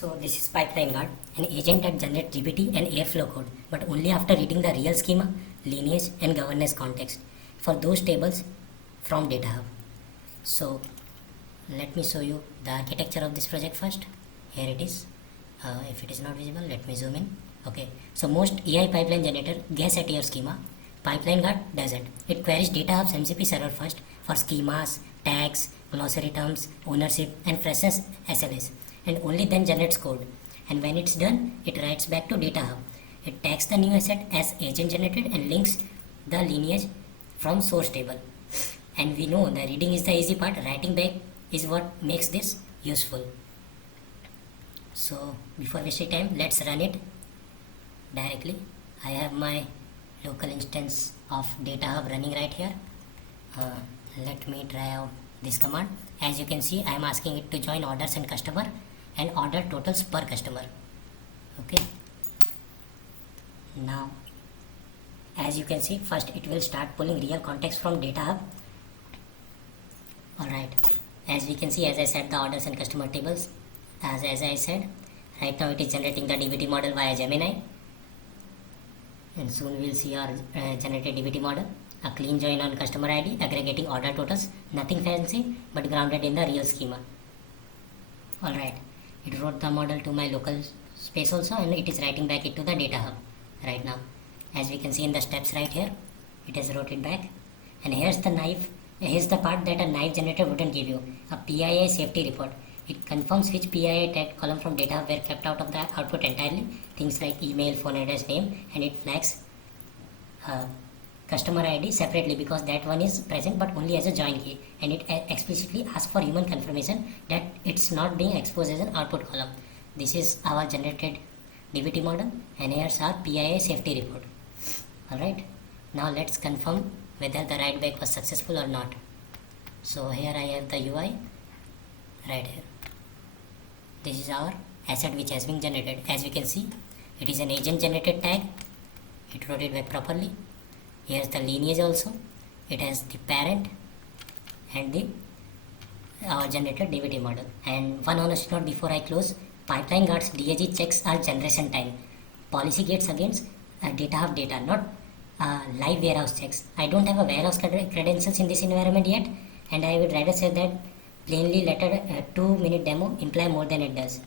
So this is Pipeline Guard, an agent that generates GPT and Airflow code, but only after reading the real schema, lineage, and governance context for those tables from Data Hub. So let me show you the architecture of this project first. Here it is. If it is not visible, let me zoom in. Okay, so most AI pipeline generator guess at your schema. Pipeline Guard doesn't. It queries Data Hub's MCP server first for schemas, tags, glossary terms, ownership, and freshness SLAs, and only then generates code. And when it's done, it writes back to Data Hub. It tags the new asset as agent generated and links the lineage from source table. And we know the reading is the easy part, writing back is what makes this useful. So before wasting time, let's run it directly. I have my local instance of Data Hub running right here. Let me try out this command. As you can see, I am asking it to join orders and customer and order totals per customer. Okay, now as you can see, first it will start pulling real context from Data Hub. Alright, as we can see, as I said, the orders and customer tables, as I said, right now it is generating the DBT model via Gemini, and soon we'll see our generated DBT model. A clean join on customer ID, aggregating order totals, nothing fancy but grounded in the real schema. Alright, it wrote the model to my local space also, and it is writing back it to the Data Hub right now. As we can see in the steps right here, it has wrote it back. And here's the knife. Here's the part that a knife generator wouldn't give you, a PII safety report. It confirms which PII tag column from Data Hub were kept out of the output entirely, things like email, phone address, name, and it flags customer ID separately because that one is present but only as a join key, and it explicitly asks for human confirmation that it's not being exposed as an output column. This is our generated DBT model, and here's our PII safety report. Alright, now let's confirm whether the write back was successful or not. So here I have the UI right here. This is our asset which has been generated. As you can see, it is an agent generated tag. It wrote it back properly. Here's the lineage also. It has the parent and the generated DBT model. And one honest note before I close, Pipeline Guard's DAG checks our generation time. Policy gates against Data Hub data, not live warehouse checks. I don't have a warehouse credentials in this environment yet, and I would rather say that plainly let a 2-minute demo imply more than it does.